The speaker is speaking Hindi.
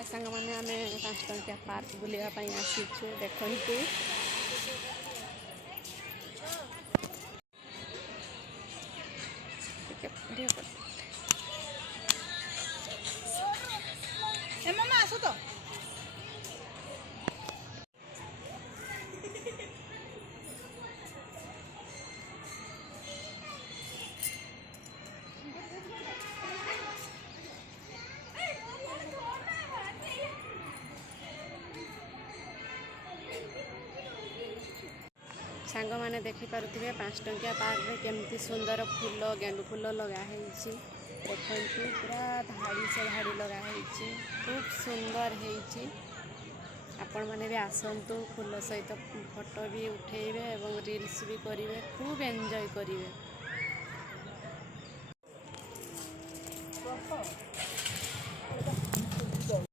हाय सांग मैंने आम 5 टंकिया पार्क बुलावाई आसीचु देखु आस तो सांग मैंने देखिपे 5 टंकिया पार्क में केमती सुंदर फूल गेंडु फूल लगाई देखु पूरा धाड़ी से धाड़ी लगाई खूब सुंदर है। आपण मैंने भी आसतु फूल सहित फोटो भी उठेबे और रील्स भी करेंगे खूब एंजॉय करेंगे।